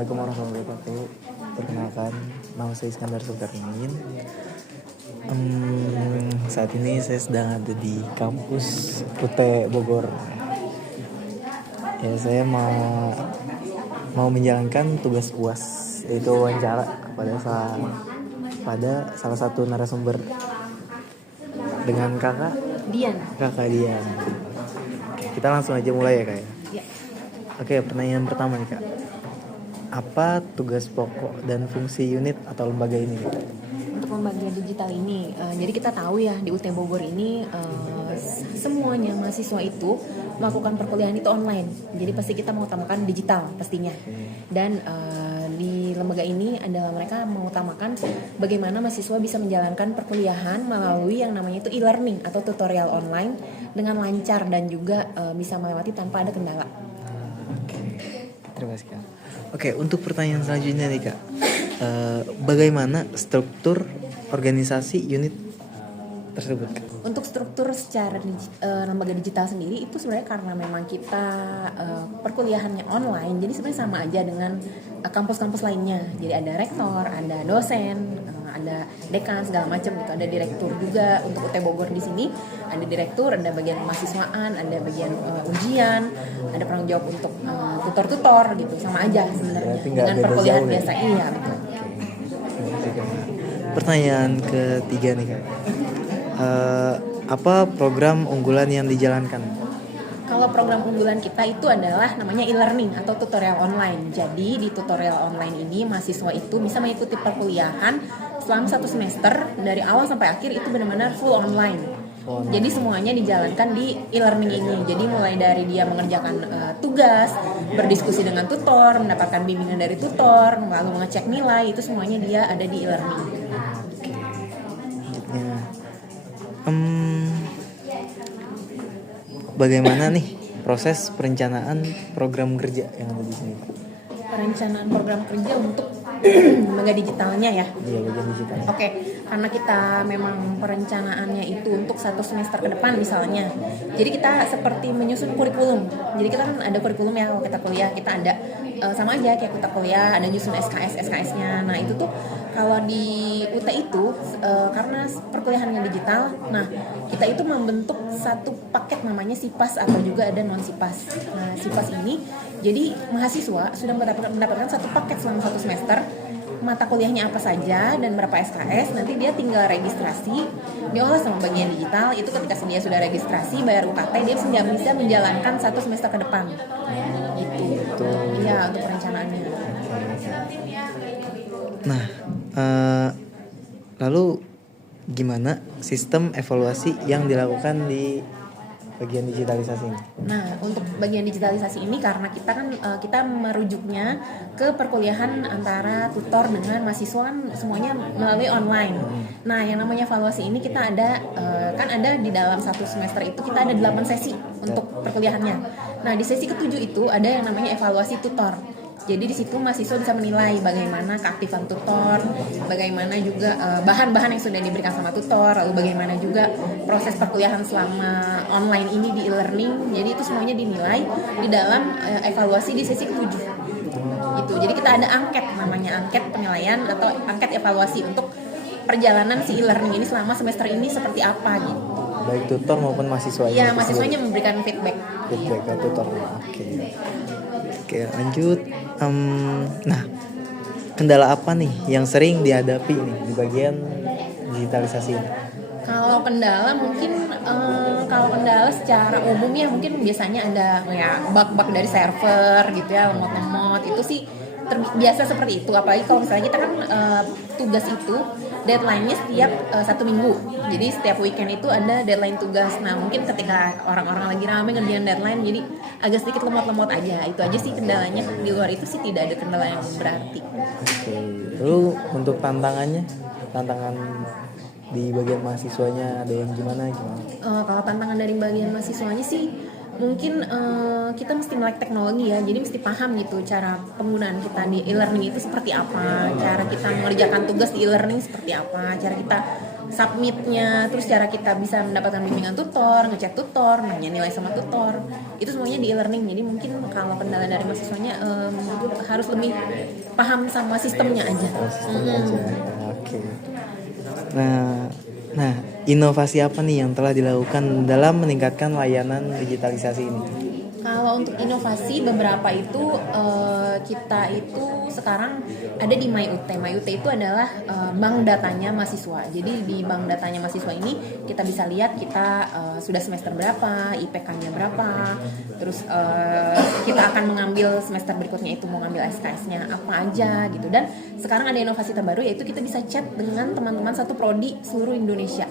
Assalamualaikum warahmatullahi wabarakatuh. Perkenalkan, nama saya Iskandar Zulkarnain. Saat ini saya sedang ada di kampus UT Bogor. Ya, saya mau menjalankan tugas UAS, yaitu wawancara pada salah satu narasumber dengan kakak Dian. Oke, kita langsung aja mulai ya kak. Ya. Oke, pertanyaan pertama nih kak. Apa tugas pokok dan fungsi unit atau lembaga ini? Untuk lembaga digital ini, jadi kita tahu ya di UT Bogor ini semuanya mahasiswa itu melakukan perkuliahan itu online. Jadi pasti kita mengutamakan digital pastinya. Dan di lembaga ini adalah mereka mengutamakan bagaimana mahasiswa bisa menjalankan perkuliahan melalui yang namanya itu e-learning atau tutorial online dengan lancar dan juga bisa melewati tanpa ada kendala. Terima kasih kak. Oke, untuk pertanyaan selanjutnya nih kak, bagaimana struktur organisasi unit tersebut kak? Untuk struktur secara lembaga digital sendiri itu sebenarnya karena memang kita perkuliahannya online, jadi sebenarnya sama aja dengan kampus-kampus lainnya. Jadi ada rektor, ada dosen, ada dekan segala macam gitu, ada direktur juga. Untuk UT Bogor di sini ada direktur, ada bagian mahasiswaan, ada bagian ujian, ada penanggung jawab untuk tutor-tutor gitu, sama aja sebenarnya dengan perkuliahan biasa. Iya betul. Pertanyaan ketiga nih kak, apa program unggulan yang dijalankan? Kalau program unggulan kita itu adalah namanya e-learning atau tutorial online. Jadi di tutorial online ini mahasiswa itu bisa mengikuti perkuliahan selama 1 semester dari awal sampai akhir itu benar-benar full online. Jadi semuanya dijalankan di e-learning ini. Jadi mulai dari dia mengerjakan tugas, berdiskusi dengan tutor, mendapatkan bimbingan dari tutor, lalu mengecek nilai, itu semuanya dia ada di e-learning. Bagaimana nih proses perencanaan program kerja yang ada di sini? Perencanaan program kerja untuk lembaga digitalnya ya? Iya, bagian digital. Oke, karena kita memang perencanaannya itu untuk 1 semester ke depan misalnya. Jadi kita seperti menyusun kurikulum. Jadi kita kan ada kurikulum ya kalau kita kuliah, kita ada sama aja kayak kita kuliah, ada nyusun SKS-nya. Nah itu tuh kalau di UT itu karena perkuliahannya digital, nah kita itu membentuk satu paket namanya SIPAS atau juga ada non SIPAS. Nah SIPAS ini jadi mahasiswa sudah mendapatkan satu paket selama 1 semester, mata kuliahnya apa saja dan berapa SKS, nanti dia tinggal registrasi, diolah sama bagian digital. Itu ketika dia sudah registrasi, bayar UKT, dia bisa menjalankan 1 semester ke depan. Gitu. Iya, untuk perencanaannya. Nah, lalu gimana sistem evaluasi yang dilakukan di bagian digitalisasi ini? Nah, untuk bagian digitalisasi ini karena kita kan kita merujuknya ke perkuliahan antara tutor dengan mahasiswa kan semuanya melalui online. Nah, yang namanya evaluasi ini kita ada kan ada di dalam 1 semester itu kita ada 8 sesi untuk perkuliahannya. Nah, di sesi ke-7 itu ada yang namanya evaluasi tutor. Jadi di situ mahasiswa bisa menilai bagaimana keaktifan tutor, bagaimana juga bahan-bahan yang sudah diberikan sama tutor, lalu bagaimana juga proses perkuliahan selama online ini di e-learning. Jadi itu semuanya dinilai di dalam evaluasi di sesi ke-7. Gitu. Jadi kita ada angket, namanya angket penilaian atau angket evaluasi untuk perjalanan si e-learning ini selama semester ini seperti apa gitu. Baik tutor maupun mahasiswanya. Iya, mahasiswanya memberikan feedback ke tutor. Oke, lanjut. Nah, kendala apa nih yang sering dihadapi nih di bagian digitalisasi ini? Kalau kendala mungkin kalau kendala secara umum ya mungkin biasanya ada ya bug-bug dari server gitu ya, lemot-lemot itu sih biasa seperti itu. Apalagi kalau misalnya kita kan tugas itu deadline-nya setiap 1 minggu. Jadi setiap weekend itu ada deadline tugas. Nah mungkin ketika orang-orang lagi ramai ngerjain deadline, jadi agak sedikit lemot-lemot aja. Itu aja sih kendalanya. Di luar itu sih tidak ada kendala yang berarti. Oke. Lalu untuk tantangan di bagian mahasiswanya ada yang gimana? Kalau tantangan dari bagian mahasiswanya sih mungkin kita mesti melek teknologi ya, jadi mesti paham gitu cara penggunaan kita di e-learning itu seperti apa, cara kita mengerjakan tugas di e-learning seperti apa, cara kita submitnya, terus cara kita bisa mendapatkan bimbingan tutor, ngecek tutor, nanya nilai sama tutor, itu semuanya di e-learning. Jadi mungkin kalau kendala dari mahasiswanya harus lebih paham sama sistemnya aja. Oke. Nah, inovasi apa nih yang telah dilakukan dalam meningkatkan layanan digitalisasi ini? Kalau untuk inovasi beberapa itu kita itu sekarang ada di MyUT. MyUT itu adalah bank datanya mahasiswa. Jadi di bank datanya mahasiswa ini kita bisa lihat kita sudah semester berapa, IPK-nya berapa, terus kita akan mengambil semester berikutnya itu mau ngambil SKS-nya apa aja gitu. Dan sekarang ada inovasi terbaru yaitu kita bisa chat dengan teman-teman satu prodi seluruh Indonesia.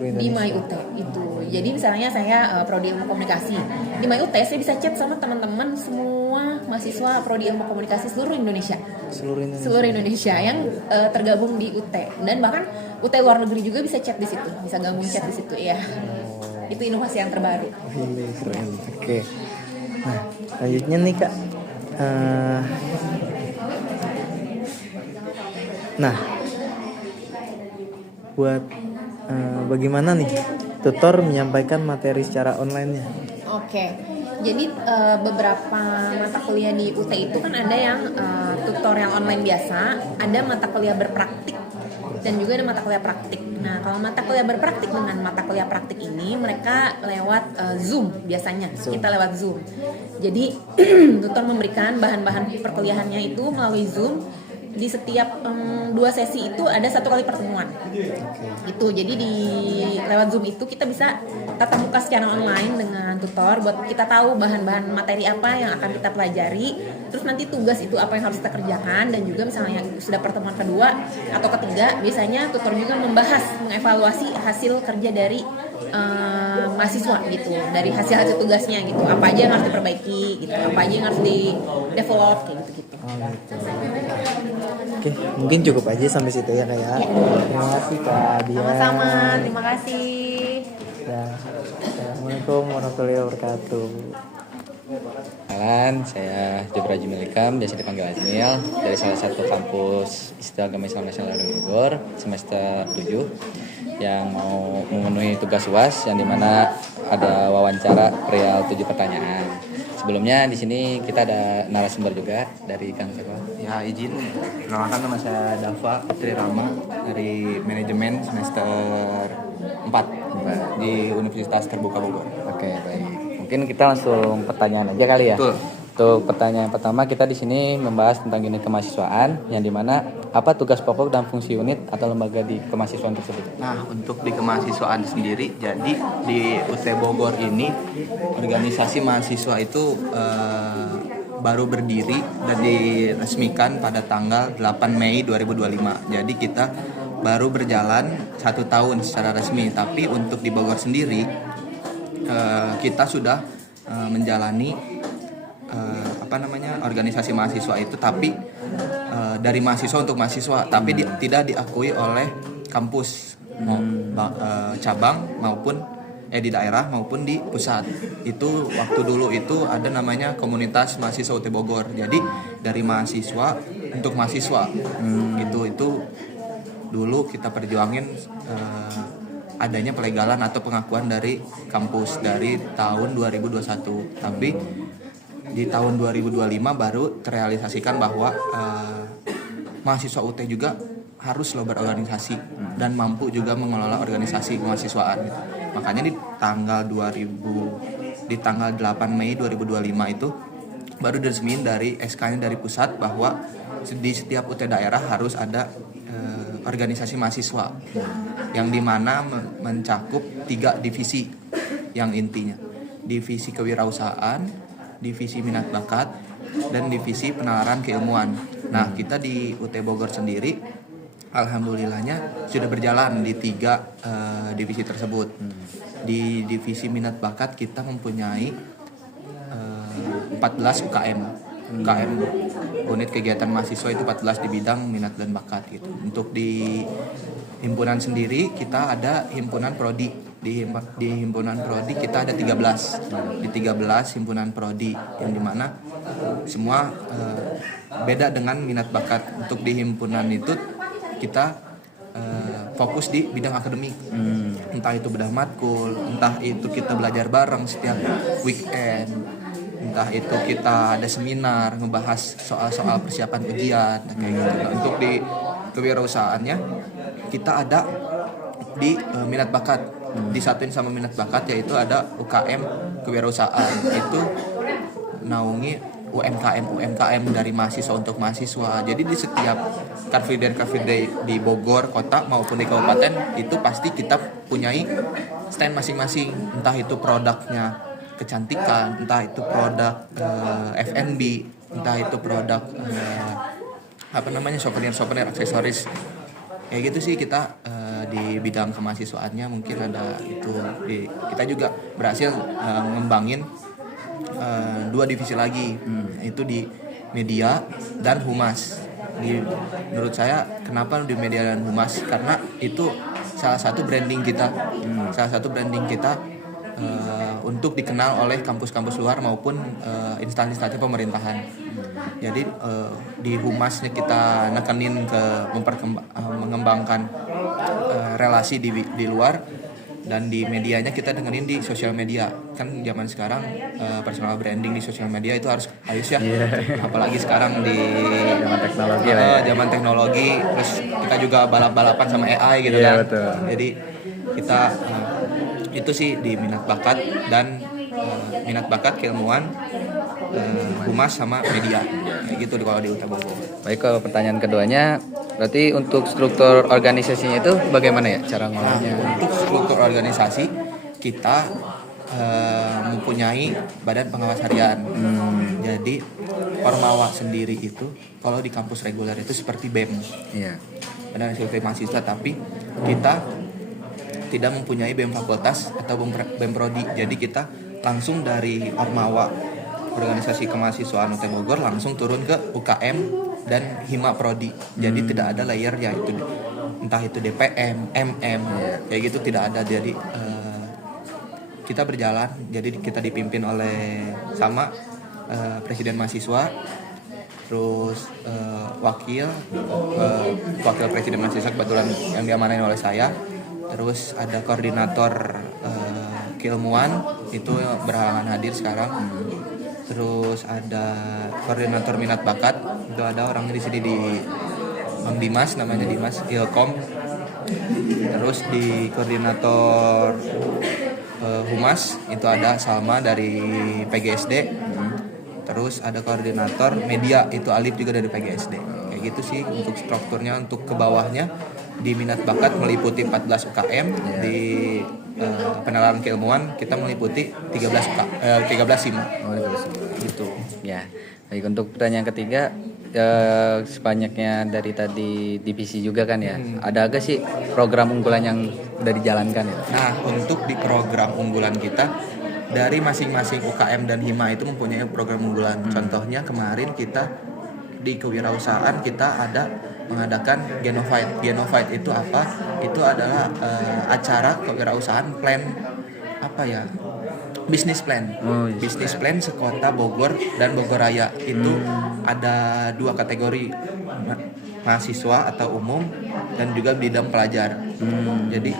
Di MyUT itu. Jadi misalnya saya prodi ilmu komunikasi di MyUT, saya bisa chat sama teman-teman semua mahasiswa prodi ilmu komunikasi seluruh Indonesia yang tergabung di UT, dan bahkan UT luar negeri juga bisa chat di situ, bisa gabung chat di situ ya. Itu inovasi yang terbaru. Keren. Oke. Nah, selanjutnya nih Kak. Buat bagaimana nih tutor menyampaikan materi secara online-nya? Oke. Jadi beberapa mata kuliah di UT itu kan ada yang tutorial online biasa, ada mata kuliah berpraktik, dan juga ada mata kuliah praktik. Nah, kalau mata kuliah berpraktik dengan mata kuliah praktik ini mereka lewat Zoom biasanya. Kita lewat Zoom. Jadi tutor memberikan bahan-bahan perkuliahannya itu melalui Zoom. Di setiap 2 sesi itu ada 1 kali pertemuan. Itu jadi di lewat Zoom itu kita bisa tatap muka secara online dengan tutor buat kita tahu bahan-bahan materi apa yang akan kita pelajari, terus nanti tugas itu apa yang harus kita kerjakan, dan juga misalnya sudah pertemuan kedua atau ketiga biasanya tutor juga membahas, mengevaluasi hasil kerja dari mahasiswa gitu, dari hasil tugasnya gitu, apa aja yang harus diperbaiki gitu, apa aja yang harus di develop kayak gitu. Oke, mungkin cukup aja sampai situ ya Kak ya. Terima kasih Kak Dia. Sama-sama, terima kasih. Assalamualaikum warahmatullahi wabarakatuh. Kenalan, saya Jebra Jumilikam, biasa dipanggil Azmil, dari salah satu kampus Institut Agama Islam Nasional Bogor, semester 7, yang mau memenuhi tugas UAS, yang dimana ada wawancara perihal 7 pertanyaan. Sebelumnya di sini kita ada narasumber juga dari Kang Seko. Ya, izin perkenalkan, nama saya Dava Trirama dari manajemen semester 4 di Universitas Terbuka Bogor. Oke, baik. Mungkin kita langsung pertanyaan aja kali ya. Betul. Untuk pertanyaan pertama, kita di sini membahas tentang unit kemahasiswaan, yang dimana apa tugas pokok dan fungsi unit atau lembaga di kemahasiswaan tersebut. Nah, untuk di kemahasiswaan sendiri, jadi di UT Bogor ini organisasi mahasiswa itu baru berdiri dan diresmikan pada tanggal 8 Mei 2025. Jadi kita baru berjalan 1 tahun secara resmi, tapi untuk di Bogor sendiri kita sudah menjalani organisasi mahasiswa itu, tapi dari mahasiswa untuk mahasiswa, tapi tidak diakui oleh kampus cabang maupun di daerah maupun di pusat. Itu waktu dulu itu ada namanya komunitas mahasiswa UT Bogor. Jadi dari mahasiswa untuk mahasiswa itu dulu kita perjuangin adanya pelegalan atau pengakuan dari kampus dari tahun 2021. Tapi di tahun 2025 baru terrealisasikan bahwa mahasiswa UT juga harus loh berorganisasi dan mampu juga mengelola organisasi kemahasiswaan. Makanya di tanggal 8 Mei 2025 itu baru diresmiin dari SK-nya dari pusat bahwa di setiap UT daerah harus ada organisasi mahasiswa yang dimana mencakup 3 divisi yang intinya: divisi kewirausahaan, divisi minat bakat, dan divisi penalaran keilmuan. Nah, kita di UT Bogor sendiri alhamdulillahnya sudah berjalan di 3 divisi tersebut. Di divisi minat bakat kita mempunyai 14 UKM. UKM unit kegiatan mahasiswa itu 14 di bidang minat dan bakat gitu. Untuk di himpunan sendiri kita ada himpunan prodi. Di himpunan prodi kita ada 13. Di 13 himpunan prodi yang dimana semua beda dengan minat bakat. Untuk di himpunan itu kita fokus di bidang akademik. Entah itu bedah matkul, entah itu kita belajar bareng setiap weekend, entah itu kita ada seminar ngebahas soal-soal persiapan ujian kayak gitu. Nah, untuk di kewirausahaannya kita ada di minat bakat, disatuin sama minat bakat, yaitu ada UKM kewirausahaan, itu naungi UMKM dari mahasiswa untuk mahasiswa. Jadi di setiap car free day di Bogor kota maupun di kabupaten itu pasti kita punyai stand masing-masing, entah itu produknya kecantikan, entah itu produk F&B, entah itu produk souvenir aksesoris. Kayak gitu sih kita di bidang kemahasiswaannya mungkin ada itu. Kita juga berhasil ngembangin 2 divisi lagi, itu di media dan humas. Menurut saya kenapa di media dan humas, karena itu salah satu branding kita, untuk dikenal oleh kampus-kampus luar maupun instansi-instansi pemerintahan. Jadi di humasnya kita nekenin ke mengembangkan relasi di luar, dan di medianya kita dengerin di sosial media. Kan zaman sekarang personal branding di sosial media itu harus ya. Apalagi sekarang di zaman teknologi, terus kita juga balap-balapan sama AI gitu kan. Betul. Jadi kita itu sih di minat bakat dan minat bakat keilmuan, humas sama media. Kayak gitu kalau di UT Bogor. Baik, kalau pertanyaan keduanya, berarti untuk struktur organisasinya itu bagaimana ya cara ngolahnya? Untuk struktur organisasi kita mempunyai badan pengawas harian. Jadi Ormawa sendiri itu kalau di kampus reguler itu seperti BEM, badan eksekutif mahasiswa, tapi kita tidak mempunyai BEM fakultas atau BEM prodi. Jadi kita langsung dari Ormawa, organisasi kemahasiswaan UT Bogor, langsung turun ke UKM dan Hima Prodi. Jadi tidak ada layer ya, itu entah itu DPM, MM, kayak gitu tidak ada. Jadi kita berjalan, jadi kita dipimpin oleh sama presiden mahasiswa, terus wakil presiden mahasiswa kebetulan yang diamanain oleh saya, terus ada koordinator keilmuan itu berhalangan hadir sekarang. Terus ada koordinator minat bakat, itu ada orangnya di sini, di Bang Dimas, namanya Dimas Ilkom. Terus di koordinator humas itu ada Salma dari PGSD. Terus ada koordinator media itu Alif juga dari PGSD. Kayak gitu sih untuk strukturnya. Untuk ke bawahnya di minat bakat meliputi 14 UKM, di penalaran keilmuan kita meliputi 13 Hima. Gitu. Ya. Baik, untuk pertanyaan ketiga, sebanyaknya dari tadi divisi juga kan ya. Ada agak sih program unggulan yang udah dijalankan ya? Nah, untuk di program unggulan kita dari masing-masing UKM dan Hima itu mempunyai program unggulan. Contohnya kemarin kita di kewirausahaan kita ada mengadakan Genovite. Genovite itu apa? Itu adalah acara kewirausahaan plan bisnis plan. Bisnis plan sekota Bogor dan Bogor Raya. Itu ada 2 kategori, mahasiswa atau umum dan juga bidang pelajar. Jadi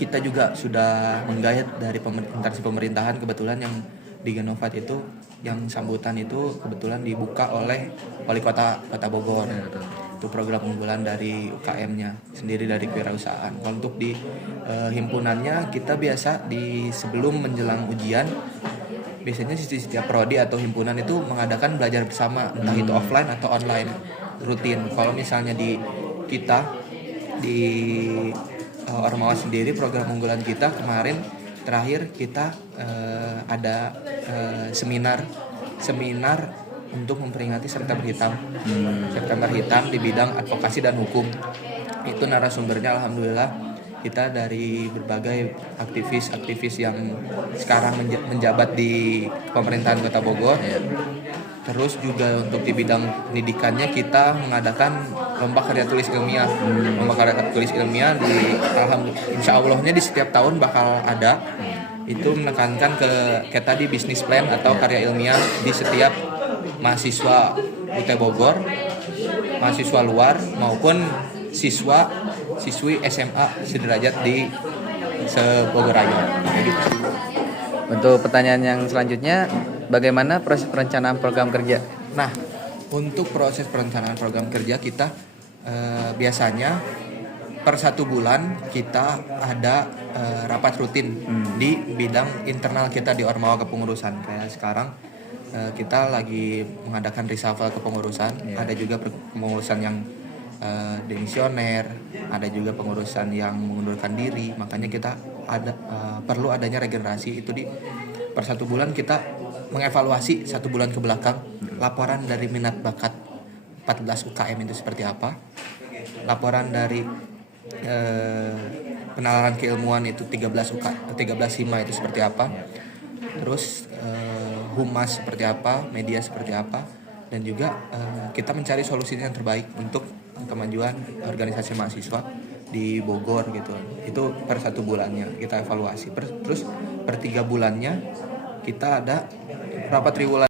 kita juga sudah menggayat dari instansi pemerintahan. Kebetulan yang di Genovat itu yang sambutan itu kebetulan dibuka oleh Wali Kota Bogor. Itu program unggulan dari UKM-nya sendiri, dari kewirausahaan. Kalau untuk di himpunannya kita biasa di sebelum menjelang ujian, biasanya setiap prodi atau himpunan itu mengadakan belajar bersama, entah itu offline atau online, rutin. Kalau misalnya di kita di Ormawa sendiri, program unggulan kita kemarin terakhir kita ada seminar untuk memperingati September Hitam. September Hitam di bidang advokasi dan hukum. Itu narasumbernya alhamdulillah kita dari berbagai aktivis yang sekarang menjabat di pemerintahan Kota Bogor. Terus juga untuk di bidang pendidikannya kita mengadakan lomba karya tulis ilmiah. Lomba karya tulis ilmiah insya Allahnya di setiap tahun bakal ada. Itu menekankan kayak tadi bisnis plan atau karya ilmiah di setiap mahasiswa UT Bogor, mahasiswa luar maupun siswa siswi SMA sederajat di Bogor Raya. Kayak gitu. Untuk pertanyaan yang selanjutnya, bagaimana proses perencanaan program kerja? Nah, untuk proses perencanaan program kerja kita biasanya per 1 bulan kita ada rapat rutin di bidang internal kita di Ormawa Kepengurusan. Kayak sekarang kita lagi mengadakan reshuffle kepengurusan. Ada juga kepengurusan yang demisioner, ada juga pengurusan yang mengundurkan diri. Makanya kita ada perlu adanya regenerasi itu di per 1 bulan kita mengevaluasi 1 bulan ke belakang laporan dari minat bakat 14 UKM itu seperti apa, laporan dari penalaran keilmuan itu 13 hima itu seperti apa, terus humas seperti apa, media seperti apa, dan juga kita mencari solusi yang terbaik untuk kemajuan organisasi mahasiswa di Bogor gitu. Itu per 1 bulannya kita evaluasi. Terus per 3 bulannya kita ada rapat triwulan